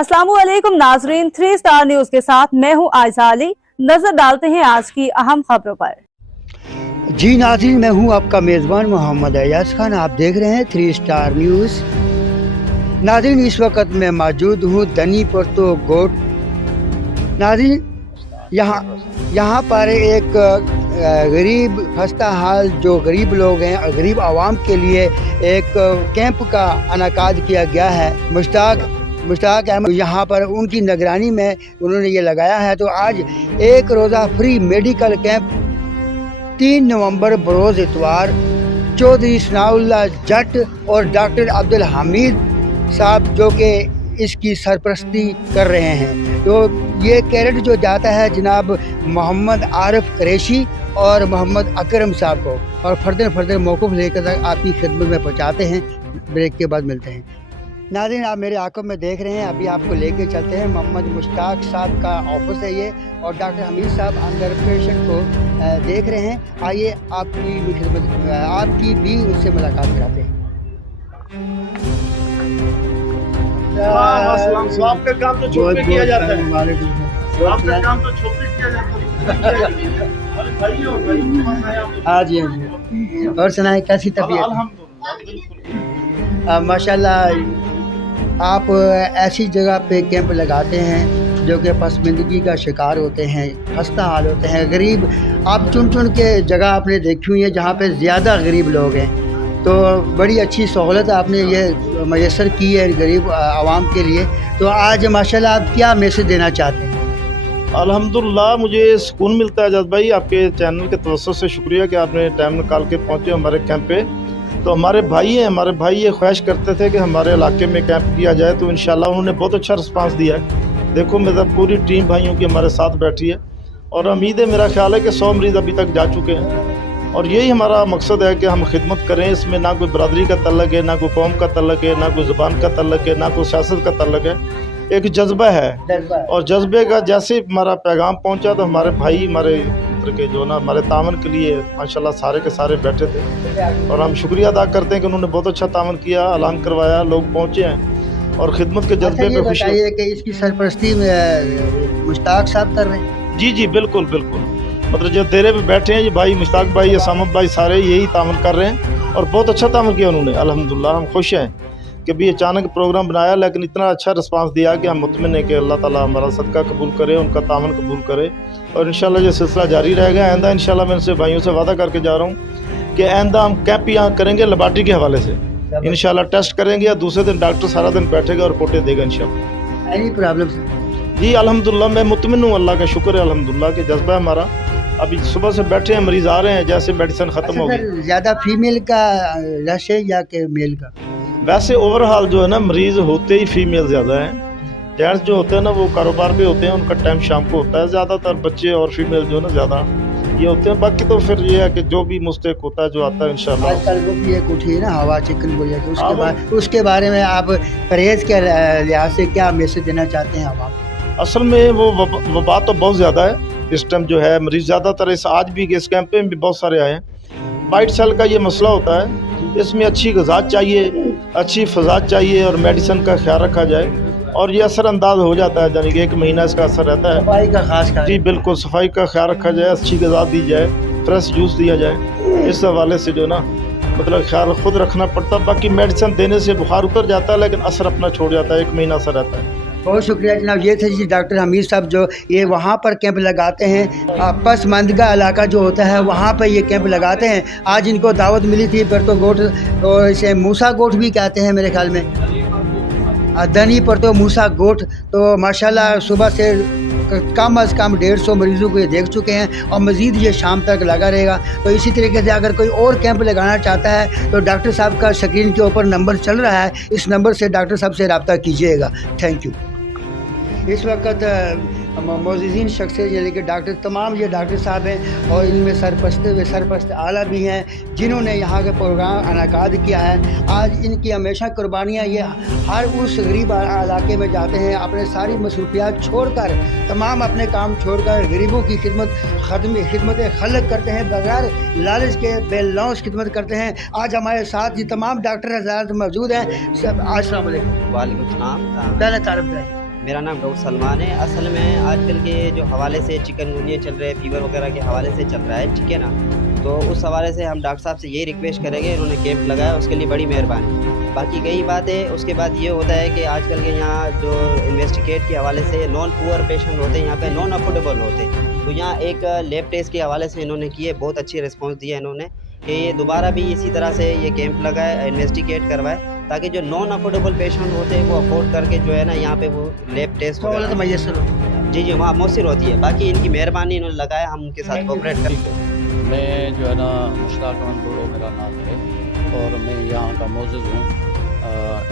अस्सलामुअलैकुम नाजरीन, 3 star news के साथ मैं हूं आयशा अली। नजर डालते हैं आज की अहम खबरों पर। जी नाज़रीन, मैं हूं आपका मेज़बान मोहम्मद अयाज खान। आप देख रहे हैं 3 स्टार न्यूज़। नाज़रीन, इस वक्त मैं मौजूद हूं दनी पर्तो गोट। नाज़रीन, यहाँ पर एक गरीब खस्ता हाल जो गरीब लोग हैं और गरीब आवाम के लिए एक कैंप का इनेकाद किया गया है। मुश्ताक अहमद यहाँ पर उनकी निगरानी में उन्होंने ये लगाया है। तो आज एक रोज़ा फ्री मेडिकल कैंप 3 नवंबर बरोज़ इतवार चौधरी सनाउल्लाह जट और डॉक्टर अब्दुल हमीद साहब जो कि इसकी सरपरस्ती कर रहे हैं। तो ये कैरेट जो जाता है जनाब मोहम्मद आरिफ कुरैशी और मोहम्मद अकरम साहब को, और फर्दर मौक़ूफ़ लेकर आपकी खिदमत में पहुँचाते हैं। ब्रेक के बाद मिलते हैं। नाज़रीन, आप मेरे आंखों में देख रहे हैं, अभी आपको लेके चलते हैं। मोहम्मद मुश्ताक साहब का ऑफिस है ये, और डॉक्टर हमीद साहब अंदर पेशेंट को देख रहे हैं। आइए आपकी भी उनसे मुलाकात कराते हैं। आपका काम तो छुप के किया जाता है, आपका काम तो छुप के किया जाता है। हाँ जी। और सुनाए, कैसी तबीयत? माशाल्लाह, आप ऐसी जगह पे कैंप लगाते हैं जो कि पसमानदगी का शिकार होते हैं, खस्ता हाल होते हैं, गरीब। आप चुन के जगह आपने देखी हुई है जहाँ पे ज़्यादा गरीब लोग हैं। तो बड़ी अच्छी सहूलत आपने ये मैसर की है गरीब आवाम के लिए। तो आज माशाल्लाह आप क्या मैसेज देना चाहते हैं? अल्हम्दुलिल्लाह, मुझे सुकून मिलता है जज भाई, आपके चैनल के तवज्जुह से शुक्रिया कि आपने टाइम निकाल के पहुँचे हमारे कैंप पे। तो हमारे भाई हैं, हमारे भाई ये ख्वाहिश करते थे कि हमारे इलाके में कैंप किया जाए, तो इंशाल्लाह उन्होंने बहुत अच्छा रिस्पांस दिया है। देखो, मेरा पूरी टीम भाइयों की हमारे साथ बैठी है, और उम्मीद है, मेरा ख्याल है कि 100 मरीज़ अभी तक जा चुके हैं। और यही हमारा मकसद है कि हम खिदमत करें। इसमें ना कोई बरादरी का तल्लक है, ना कोई कौम का तल्लक है, ना कोई ज़ुबान का तल्लक है, ना कोई सियासत का तल्लक है। एक जज्बा है, और जज्बे का जैसे हमारा पैगाम पहुंचा तो हमारे भाई, हमारे मित्र के जो ना हमारे तावन के लिए माशाल्लाह सारे के सारे बैठे थे, और हम शुक्रिया अदा करते हैं कि उन्होंने बहुत अच्छा तावन किया, ऐलान करवाया, लोग पहुँचे हैं और खिदमत के जज्बे पे खुशी है कि इसकी सरपरस्ती में मुश्ताक साहब कर रहे हैं। जी, बिल्कुल। मतलब जो देरे पे बैठे हैं ये भाई मुश्ताक भाई, सामद भाई, सारे यही तावन कर रहे हैं, और बहुत अच्छा तावन किया उन्होंने। अल्हम्दुलिल्लाह, हम खुश हैं कि भी अचानक प्रोग्राम बनाया, लेकिन इतना अच्छा रिस्पांस दिया कि हम मुतमिन हैं कि अल्लाह ताला हमारा सदका कबूल करे, उनका तावन कबूल करे, और इंशाल्लाह ये सिलसिला जारी रहेगा। आइंदा इंशाल्लाह मैं उनसे भाइयों से वादा करके जा रहा हूँ कि आइंदा हम कैंप यहाँ करेंगे लेबॉर्ट्री के हवाले से, इंशाल्लाह टेस्ट करेंगे, या दूसरे दिन डॉक्टर सारा दिन बैठेगा और रिपोर्टें देगा इंशाल्लाह। Any problem? जी अल्हम्दुलिल्लाह, मैं मुतमिन हूँ, अल्लाह का शुक्र है अल्हम्दुलिल्लाह कि जज्बा है हमारा। अभी सुबह से बैठे हैं, मरीज़ आ रहे हैं, जैसे मेडिसिन ख़त्म हो गई। ज़्यादा फीमेल का रश है या कि मेल का? वैसे ओवरऑल जो है ना, मरीज़ होते ही फीमेल ज़्यादा हैं। जेंट्स जो होते हैं ना वो कारोबार पे होते हैं, उनका टाइम शाम को होता है। ज़्यादातर बच्चे और फीमेल जो है ना ज़्यादा ये होते हैं। बाकी तो फिर ये है कि जो भी मुस्तक होता है, जो आता है इंशाल्लाह। आजकल वो भी एक उठी है ना हवा चिकनगुनिया की, उसके बारे में आप परहेज़ के लिहाज से क्या मैसेज देना चाहते हैं आप? असल में वो वबा तो बहुत ज़्यादा है इस टाइम जो है, मरीज़ ज़्यादातर आज भी इस कैंप में भी बहुत सारे आए हैं। वाइट सेल का ये मसला होता है, इसमें अच्छी ग़िज़ा चाहिए, अच्छी फ़ज़ा चाहिए, और मेडिसिन का ख्याल रखा जाए, और ये असरअंदाज हो जाता है, यानी कि 1 महीना इसका असर रहता है। सफाई का खास ख्याल? जी बिल्कुल, सफाई का ख्याल रखा जाए, अच्छी ग़िज़ा दी जाए, फ्रेश जूस दिया जाए। इस हवाले से जो ना मतलब ख्याल खुद रखना पड़ता है। बाकी मेडिसिन देने से बुखार उतर जाता है, लेकिन असर अपना छोड़ जाता है, 1 महीना असर रहता है। बहुत शुक्रिया जनाब। ये थे जी डॉक्टर हमीद साहब, जो ये वहाँ पर कैंप लगाते हैं। पसमानदगा इलाका जो होता है वहाँ पर ये कैंप लगाते हैं। आज इनको दावत मिली थी पर्तो गोट, और इसे मूसा गोट भी कहते हैं मेरे ख्याल में, दनी पर्तो मूसा गोट। तो माशाल्लाह सुबह से कम अज़ कम 150 मरीज़ों को ये देख चुके हैं, और मज़ीद ये शाम तक लगा रहेगा। तो इसी तरीके से अगर कोई और कैंप लगाना चाहता है तो डॉक्टर साहब का स्क्रीन के ऊपर नंबर चल रहा है, इस नंबर से डॉक्टर साहब से रब्ता कीजिएगा। Thank you. इस वक्त मोअज़्ज़िज़ीन शख्सियत यानी कि डॉक्टर, तमाम ये डॉक्टर साहब हैं, और इनमें सरपरस्त आला भी हैं जिन्होंने यहाँ के प्रोग्राम इनेकाद किया है। आज इनकी हमेशा कुर्बानियाँ ये हर उस गरीब इलाके में जाते हैं, अपने सारी मसरूफियात छोड़कर, तमाम अपने काम छोड़कर गरीबों की खिदमत खलक करते हैं, बगैर लालच के बेलौस खिदमत करते हैं। आज हमारे साथ ये तमाम डॉक्टर हज़रात मौजूद हैं। सब अस्सलाम वालेकुम। वालेकुम सलाम। पहले तारीफ मेरा नाम डॉक्टर सलमान है। असल में आजकल के जो हवाले से चिकनगुनिया चल रहे हैं, फीवर वगैरह के हवाले से चल रहा है, ठीक है ना, तो उस हवाले से हम डॉक्टर साहब से यही रिक्वेस्ट करेंगे, इन्होंने कैंप लगाया उसके लिए बड़ी मेहरबानी। बाकी कई बात है, उसके बाद ये होता है कि आजकल के यहाँ जो इन्वेस्टिगेट के हवाले से नॉन पुअर पेशेंट होते हैं, यहाँ पे नॉन अफोर्डेबल होते हैं, तो यहाँ एक लैब टेस्ट के हवाले से इन्होंने किए, बहुत अच्छी रिस्पॉन्स दिया इन्होंने कि ये दोबारा भी इसी तरह से ये कैंप लगाए, इन्वेस्टिगेट करवाए, ताकि जो नॉन अफोर्डेबल पेशेंट होते हैं वो अफोर्ड करके जो है ना यहाँ पे वो लैब टेस्ट सहूलत मैसर हो। जी जी वहाँ मौसर होती है। बाकी इनकी मेहरबानी इन्होंने लगाया, हम उनके साथ कोऑपरेट करते हैं। मैं जो है ना मुश्ताक अहमद बुरो मेरा नाम है और मैं यहाँ का मौजूद हूँ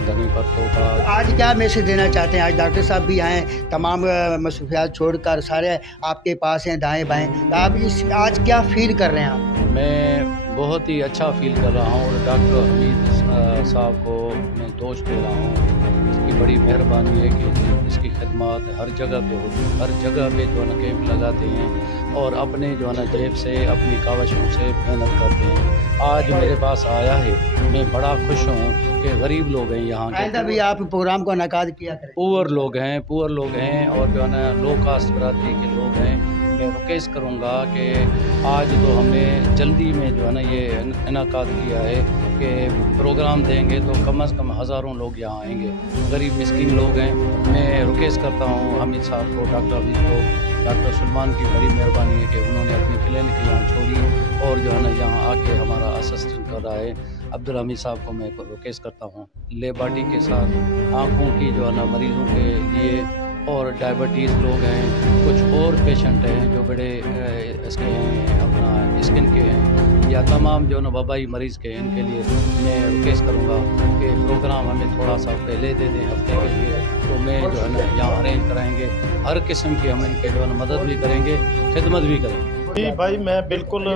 धनी परतों का। आज क्या मैसेज देना चाहते हैं? आज डॉक्टर साहब भी आए, तमाम मसरूफियात छोड़कर सारे आपके पास हैं दाएं बाएं, तो आप आज क्या फील कर रहे हैं आप? मैं बहुत ही अच्छा फील कर रहा हूँ और डॉक्टर हमीद साहब को मैं दोष दे रहा हूँ। इसकी बड़ी मेहरबानी है कि इसकी खिदमत हर जगह पे होती है, हर जगह पे जो है ना कैंप लगाते हैं और अपने जो है ना जेब से अपनी कावशों से मेहनत करते हैं। आज मेरे पास आया है, मैं बड़ा खुश हूँ कि गरीब लोग हैं यहाँ के, भी आप प्रोग्राम को इनेकाद किया करें। पुअर लोग हैं और जो है ना लो कास्ट बरादरी के लोग हैं। मैं रिक्वेस्ट करूँगा कि आज तो हमने जल्दी में जो है ना ये इनेकाद किया है कि प्रोग्राम देंगे तो कम से कम हज़ारों लोग यहाँ आएंगे, गरीब मिस्कीन लोग हैं। मैं रिक्वेस्ट करता हूँ हामिद साहब को, डॉक्टर हामिद को, डॉक्टर सलमान की बड़ी मेहरबानी है कि उन्होंने अपनी क्लिनिक यहाँ छोड़ी और जो है ना यहाँ आके हमारा असिस्टेंट कर रहा है। अब्दुल हमीद साहब को मैं रिक्वेस्ट करता हूँ लेबार्टी के साथ आँखों की जो है ना मरीज़ों के लिए और डायबिटीज़ लोग हैं, कुछ और पेशेंट हैं जो बड़े इसके हैं अपना स्किन के हैं या तमाम जो ना वबाई मरीज़ के हैं, इनके लिए मैं रिक्वेस्ट करूँगा कि प्रोग्राम हमें थोड़ा सा पहले दे दें हफ्ते के लिए, तो मैं जो है ना यहाँ अरेंज कराएंगे। हर किस्म की हम इनके जो है ना मदद भी करेंगे, खिदमत भी करेंगे। जी भाई मैं बिल्कुल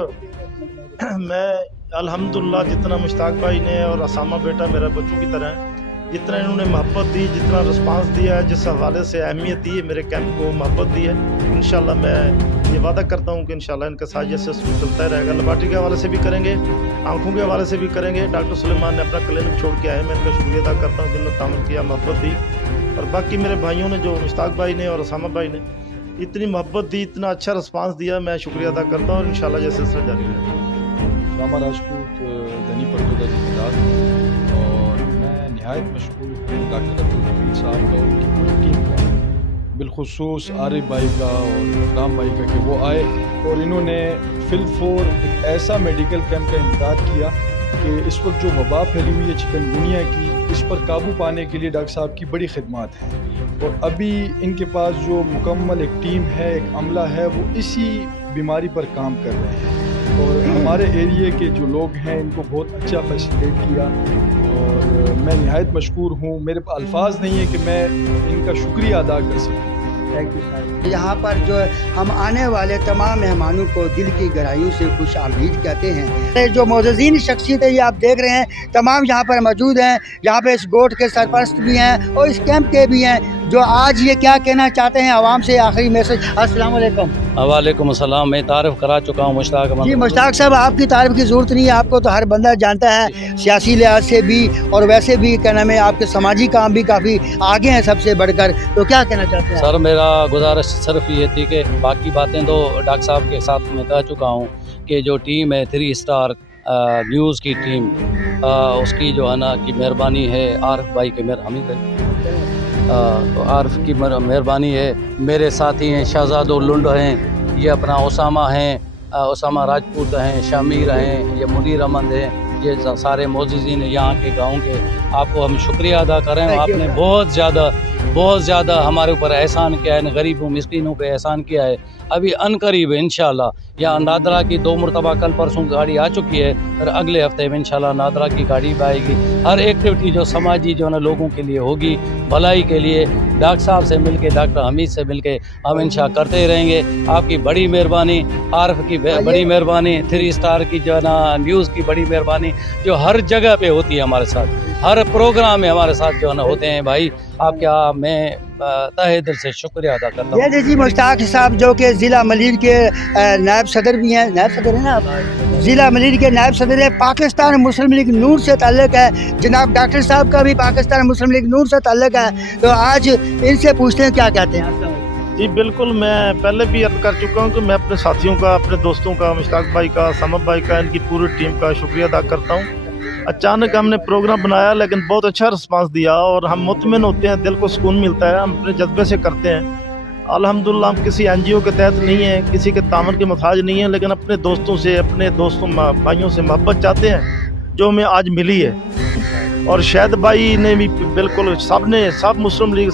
मैं अल्हम्दुलिल्लाह जितना मुश्ताक भाई ने और असामा बेटा मेरा बच्चों की तरह है, जितना इन्होंने मोहब्बत दी, जितना रिस्पांस दिया है, जिस हवाले से अहमियत दी है मेरे कैंप को, मोहब्बत दी है, इंशाल्लाह मैं ये वादा करता हूँ कि इंशाल्लाह इनका साथ जैसे चलता रहेगा। लेबार्टी के हवाले से भी करेंगे, आँखों के हवाले से भी करेंगे। डॉक्टर सुलेमान ने अपना क्लिनिक छोड़ के आए, मैं इनका शुक्रिया अदा करता हूँ जिन्होंने तामल किया, मोहब्बत दी। और बाकी मेरे भाइयों ने जो मुश्ताक भाई ने और असामा भाई ने इतनी मोहब्बत दी, इतना अच्छा रिस्पांस दिया, मैं शुक्रिया अदा करता हूँ और इंशाल्लाह ये सिलसिला जारी रहेगा। रामा राजपूत धनी परतों का जिम्मेदार और मैं नहायत मशकूर हूँ डॉक्टर अब्दुल हमीद साहब का, उनकी पूरी टीम का, बिलखुसूस आरिफ भाई का और इकराम भाई का कि वो आए और इन्होंने फिल-फोर एक ऐसा मेडिकल कैंप का इनेकाद किया कि इस वक्त जो वबा फैली हुई है चिकनगुनिया की, इस पर काबू पाने के लिए डॉक्टर साहब की बड़ी खिदमत है और अभी इनके पास जो मुकम्मल एक टीम है, एक अमला है, वो इसी बीमारी पर काम कर रहे हैं और हमारे एरिए के जो लोग हैं इनको बहुत अच्छा फैसिलिटेट किया और मैं नहायत मशकूर हूँ। मेरे पास अल्फाज नहीं है कि मैं इनका शुक्रिया अदा कर सकूँ। Thank you sir. यहाँ पर जो हम आने वाले तमाम मेहमानों को दिल की गहराइयों से खुश आमदीद कहते हैं। जो मोअज़्ज़ीन शख्सियत है ये आप देख रहे हैं, तमाम यहाँ पर मौजूद हैं। यहाँ पे इस गोट के सरपरस्त भी हैं और इस कैंप के भी हैं जो आज ये क्या कहना चाहते हैं आवाम से, आखिरी मैसेज। अस्सलाम वालेकुम। वालेकुम अस्सलाम। मैं तारीफ़ करा चुका हूँ मुश्ताक अहमद। जी मुश्ताक साहब, आपकी तारीफ की ज़रूरत नहीं है, आपको तो हर बंदा जानता है, सियासी लिहाज से भी और वैसे भी क्या नाम है, आपके समाजी काम भी काफ़ी आगे हैं सबसे बढ़कर, तो क्या कहना चाहते हैं? सर मेरा गुजारिश सिर्फ ये थी कि बाकी बातें तो डॉक्टर साहब के साथ मैं कह चुका हूँ कि जो टीम है 3 स्टार न्यूज़ की टीम, उसकी जो है ना की मेहरबानी है, आरिफ भाई के हमीद है, तो आरिफ की मेहरबानी है। मेरे साथी हैं शहजाद और लुंड हैं, ये अपना उसामा हैं, उसामा राजपूत हैं, शामिर हैं, ये मुनीर अहमद हैं, ये सारे मोअज़्ज़ीन यहाँ के गांव के। आपको हम शुक्रिया अदा करें, आपने बहुत ज़्यादा हमारे ऊपर एहसान किया है, गरीबों मिस्कीनों पे एहसान किया है। अभी अनकरीब इंशाल्लाह यहाँ नादरा की 2 मरतबा कल परसों गाड़ी आ चुकी है और अगले हफ्ते में इंशाल्लाह नादरा की गाड़ी भी आएगी। हर एक्टिविटी जो समाजी जो है ना लोगों के लिए होगी, भलाई के लिए, डॉक्टर साहब से मिलके, डॉक्टर हमीद से मिलके हम इंशाल्लाह करते रहेंगे। आपकी बड़ी मेहरबानी, आरिफ की बड़ी मेहरबानी, 3 स्टार की जो है ना न्यूज़ की बड़ी मेहरबानी जो हर जगह पे होती है हमारे साथ। हर प्रोग्राम में हमारे साथ जो है ना होते हैं। भाई आपका मैं तहे दिल से शुक्रिया अदा करता हूँ। ये जी मुश्ताक साहब जो कि ज़िला मलीर के नायब सदर भी हैं, नायब सदर है ना आप, ज़िला मलीर के नायब सदर है, पाकिस्तान मुस्लिम लीग नूर से ताल्लुक़ है। जनाब डॉक्टर साहब का भी पाकिस्तान मुस्लिम लीग नूर से ताल्लुक़ है। तो आज इनसे पूछते हैं क्या कहते हैं। जी बिल्कुल, मैं पहले भी अर्ज कर चुका हूँ कि मैं अपने साथियों का, अपने दोस्तों का, मुश्ताक भाई का, समद भाई का, इनकी पूरी टीम का शुक्रिया अदा करता हूँ। अचानक हमने प्रोग्राम बनाया लेकिन बहुत अच्छा रिस्पांस दिया और हम मुतमिन होते हैं, दिल को सुकून मिलता है, हम अपने जज्बे से करते हैं। अल्हम्दुलिल्लाह हम किसी एनजीओ के तहत नहीं है, किसी के तामन के मुताज नहीं है, लेकिन अपने दोस्तों से, अपने दोस्तों भाइयों से मोहब्बत चाहते हैं जो हमें आज मिली है। और शाहिद भाई ने भी बिल्कुल सब मुस्लिम लीग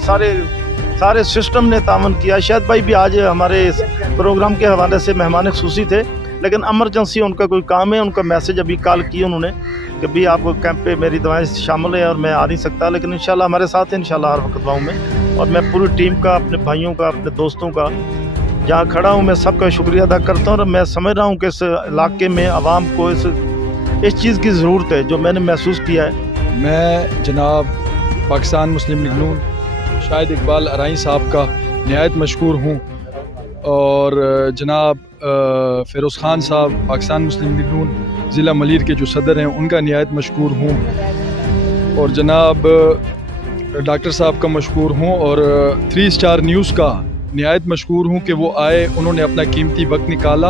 सारे सिस्टम ने तामन किया। शाहिद भाई भी आज हमारे इस प्रोग्राम के हवाले से मेहमान खुसूसी थे, लेकिन एमरजेंसी उनका कोई काम है, उनका मैसेज अभी कॉल किए उन्होंने कि भी आप कैंप पे मेरी दवाएं शामिल है और मैं आ नहीं सकता, लेकिन इंशाल्लाह हमारे साथ है इंशाल्लाह हर वक्त दुआओं में। और मैं पूरी टीम का, अपने भाइयों का, अपने दोस्तों का जहाँ खड़ा हूँ मैं सबका शुक्रिया अदा करता हूँ। और मैं समझ रहा हूँ कि इस इलाके में आवाम को इस चीज़ की ज़रूरत है जो मैंने महसूस किया है। मैं जनाब पाकिस्तान मुस्लिम लीग नून शाहिद इकबाल अराई साहब का नहायत मशकूर हूँ और जनाब फ़िरोज़ ख़ान साहब पाकिस्तान मुस्लिम लीग नून ज़िला मलीर के जो सदर हैं उनका नहायत मशकूर हूँ और जनाब डॉक्टर साहब का मशकूर हूँ और 3 स्टार न्यूज़ का नहायत मशकूर हूँ कि वो आए, उन्होंने अपना कीमती वक्त निकाला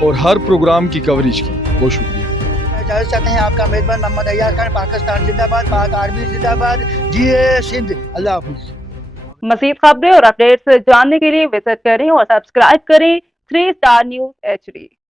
और हर प्रोग्राम की कवरेज की। बहुत शुक्रिया। इजाज़त चाहते हैं आपका मेज़बान मोहम्मद अय्याज खान। पाकिस्तान जिंदाबाद, पाक आर्मी जिंदाबाद, जिए सिंध। अल्लाह हाफ़िज़। मज़ीद खबरें और अपडेट्स जानने के लिए विजिट करें और सब्सक्राइब करें 3 स्टार न्यूज़ HD।